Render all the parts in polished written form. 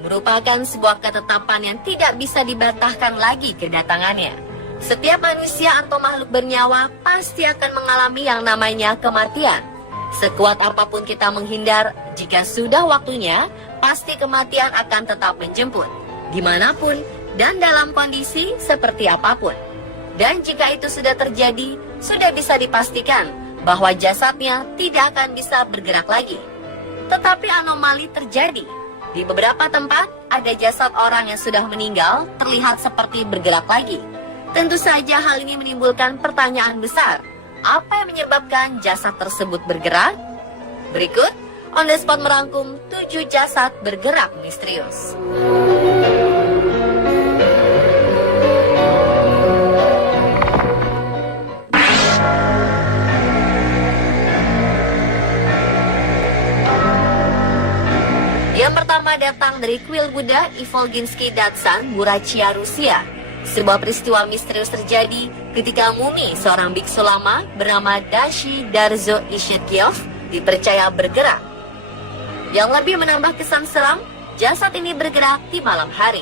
merupakan sebuah ketetapan yang tidak bisa dibantahkan lagi kedatangannya. Setiap manusia atau makhluk bernyawa pasti akan mengalami yang namanya kematian. Sekuat apapun kita menghindar, jika sudah waktunya, pasti kematian akan tetap menjemput, dimanapun dan dalam kondisi seperti apapun. Dan jika itu sudah terjadi, sudah bisa dipastikan bahwa jasadnya tidak akan bisa bergerak lagi. Tetapi anomali terjadi. Di beberapa tempat, ada jasad orang yang sudah meninggal terlihat seperti bergerak lagi. Tentu saja hal ini menimbulkan pertanyaan besar. Apa yang menyebabkan jasad tersebut bergerak? Berikut, On The Spot merangkum 7 jasad bergerak misterius. Yang pertama datang dari kuil Buddha Ivolginsky Datsan, Burachia, Rusia. Sebuah peristiwa misterius terjadi ketika mumi seorang biksu lama bernama Dashi Darzo Ishetkiov dipercaya bergerak. Yang lebih menambah kesan seram, jasad ini bergerak di malam hari.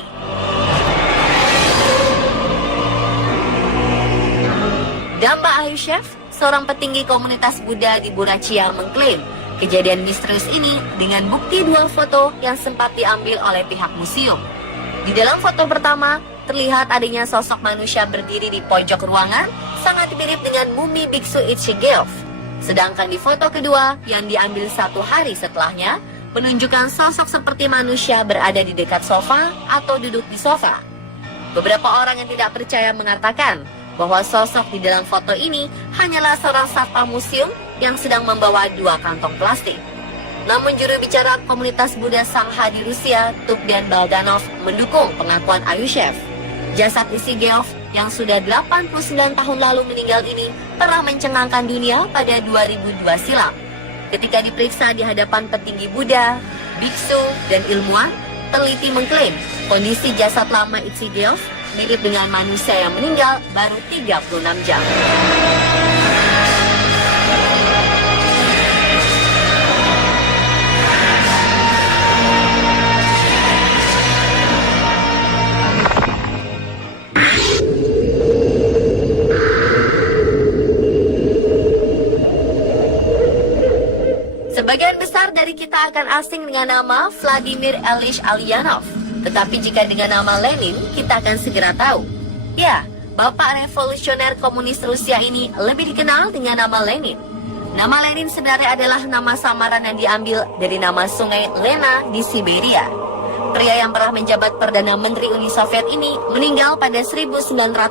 Damba Ayushev, seorang petinggi komunitas Buddha di Burachia, mengklaim kejadian misterius ini dengan bukti 2 foto yang sempat diambil oleh pihak museum. Di dalam foto pertama, terlihat adanya sosok manusia berdiri di pojok ruangan, sangat mirip dengan mumi biksu Ichigeov. Sedangkan di foto kedua, yang diambil 1 hari setelahnya, menunjukkan sosok seperti manusia berada di dekat sofa atau duduk di sofa. Beberapa orang yang tidak percaya mengatakan bahwa sosok di dalam foto ini hanyalah seorang satpam museum yang sedang membawa 2 kantong plastik. Namun juru bicara komunitas Buddha Sangha di Rusia, Tugden Baldanov, mendukung pengakuan Ayushev. Jasad Ishigeov yang sudah 89 tahun lalu meninggal ini pernah mencengangkan dunia pada 2002 silam. Ketika diperiksa di hadapan petinggi Buddha, biksu, dan ilmuwan, peneliti mengklaim kondisi jasad lama Ishigeov mirip dengan manusia yang meninggal baru 36 jam. Sebagian besar dari kita akan asing dengan nama Vladimir Ilyich Ulyanov. Tetapi jika dengan nama Lenin, kita akan segera tahu. Ya, Bapak revolusioner komunis Rusia ini lebih dikenal dengan nama Lenin. Nama Lenin sebenarnya adalah nama samaran yang diambil dari nama sungai Lena di Siberia. Pria yang pernah menjabat Perdana Menteri Uni Soviet ini meninggal pada 1924.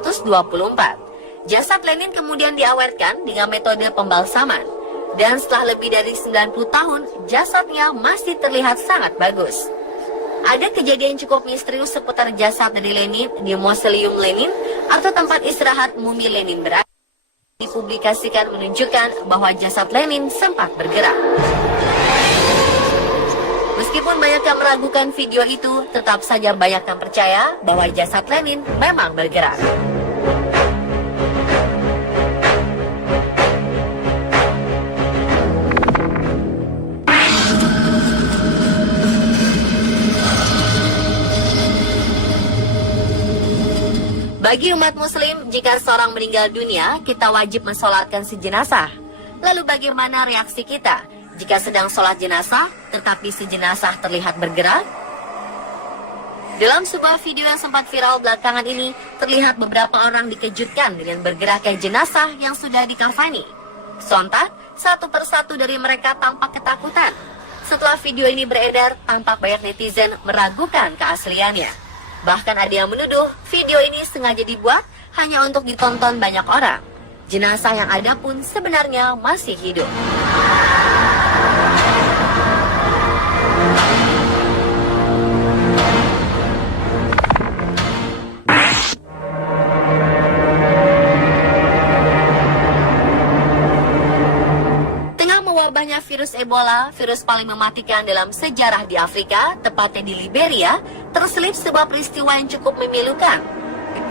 Jasad Lenin kemudian diawetkan dengan metode pembalsaman. Dan setelah lebih dari 90 tahun, jasadnya masih terlihat sangat bagus. Ada kejadian cukup misterius seputar jasad dari Lenin di Mausoleum Lenin atau tempat istirahat mumi Lenin berada. Dipublikasikan menunjukkan bahwa jasad Lenin sempat bergerak. Meskipun banyak yang meragukan video itu, tetap saja banyak yang percaya bahwa jasad Lenin memang bergerak. Bagi umat muslim, jika seorang meninggal dunia, kita wajib mensolatkan si jenazah. Lalu bagaimana reaksi kita jika sedang sholat jenazah, tetapi si jenazah terlihat bergerak? Dalam sebuah video yang sempat viral belakangan ini, terlihat beberapa orang dikejutkan dengan bergeraknya jenazah yang sudah dikafani. Sontak, satu persatu dari mereka tampak ketakutan. Setelah video ini beredar, tampak banyak netizen meragukan keasliannya. Bahkan ada yang menuduh video ini sengaja dibuat hanya untuk ditonton banyak orang. Jenazah yang ada pun sebenarnya masih hidup. Tengah mewabahnya virus Ebola, virus paling mematikan dalam sejarah di Afrika, tepatnya di Liberia, terselip sebuah peristiwa yang cukup memilukan.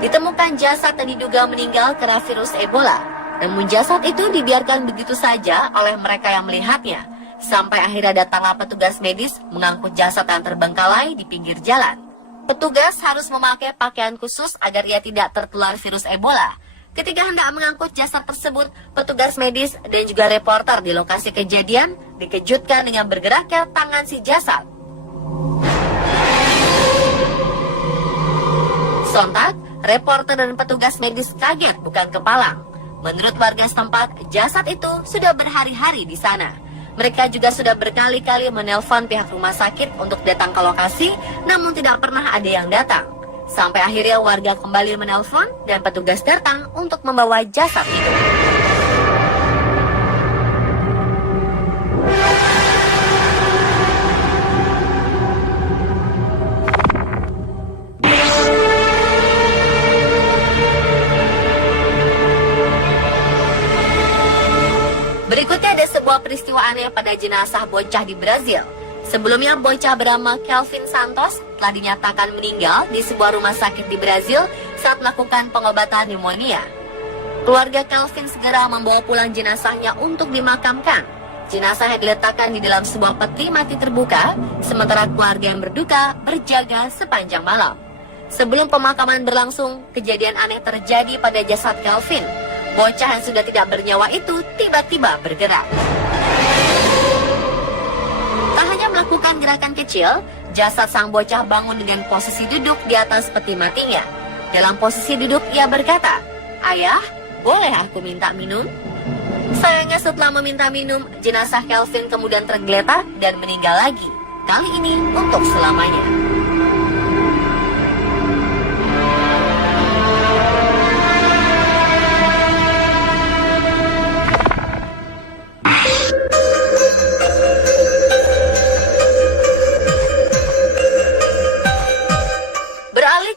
Ditemukan jasad yang diduga meninggal karena virus Ebola. Namun jasad itu dibiarkan begitu saja oleh mereka yang melihatnya. Sampai akhirnya datanglah petugas medis mengangkut jasad yang terbengkalai di pinggir jalan. Petugas harus memakai pakaian khusus agar ia tidak tertular virus Ebola. Ketika hendak mengangkut jasad tersebut, petugas medis dan juga reporter di lokasi kejadian dikejutkan dengan bergeraknya tangan si jasad. Sontak, reporter dan petugas medis kaget bukan kepalang. Menurut warga setempat, jasad itu sudah berhari-hari di sana. Mereka juga sudah berkali-kali menelpon pihak rumah sakit untuk datang ke lokasi, namun tidak pernah ada yang datang. Sampai akhirnya warga kembali menelpon dan petugas datang untuk membawa jasad itu. Berikutnya ada sebuah peristiwa aneh pada jenazah bocah di Brazil. Sebelumnya, bocah bernama Kelvin Santos telah dinyatakan meninggal di sebuah rumah sakit di Brazil saat melakukan pengobatan pneumonia. Keluarga Kelvin segera membawa pulang jenazahnya untuk dimakamkan. Jenazahnya diletakkan di dalam sebuah peti mati terbuka, sementara keluarga yang berduka berjaga sepanjang malam. Sebelum pemakaman berlangsung, kejadian aneh terjadi pada jasad Kelvin. Bocah yang sudah tidak bernyawa itu tiba-tiba bergerak. Tak hanya melakukan gerakan kecil, jasad sang bocah bangun dengan posisi duduk di atas peti matinya. Dalam posisi duduk, ia berkata, "Ayah, boleh aku minta minum?" Sayangnya setelah meminta minum, jenazah Kelvin kemudian tergeletak dan meninggal lagi. Kali ini untuk selamanya.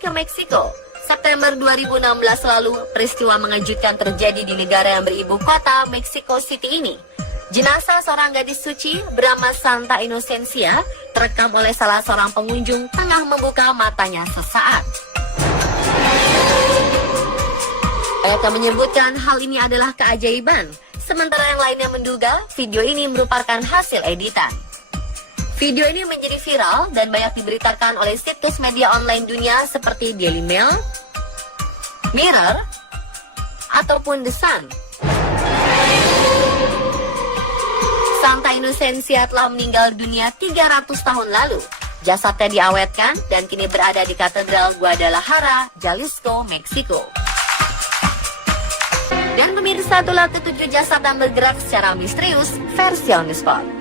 Ke Meksiko, September 2016 lalu, peristiwa mengejutkan terjadi di negara yang beribu kota Mexico City ini. Jenazah seorang gadis suci bernama Santa Inocencia terekam oleh salah seorang pengunjung tengah membuka matanya sesaat. Mereka menyebutkan hal ini adalah keajaiban, sementara yang lainnya menduga video ini merupakan hasil editan. Video ini menjadi viral dan banyak diberitakan oleh situs media online dunia seperti Daily Mail, Mirror, ataupun The Sun. Santa Inocencia telah meninggal dunia 300 tahun lalu. Jasadnya diawetkan dan kini berada di Katedral Guadalajara, Jalisco, Meksiko. Dan pemirsa, itulah ketujuh jasad yang bergerak secara misterius versi On The Spot.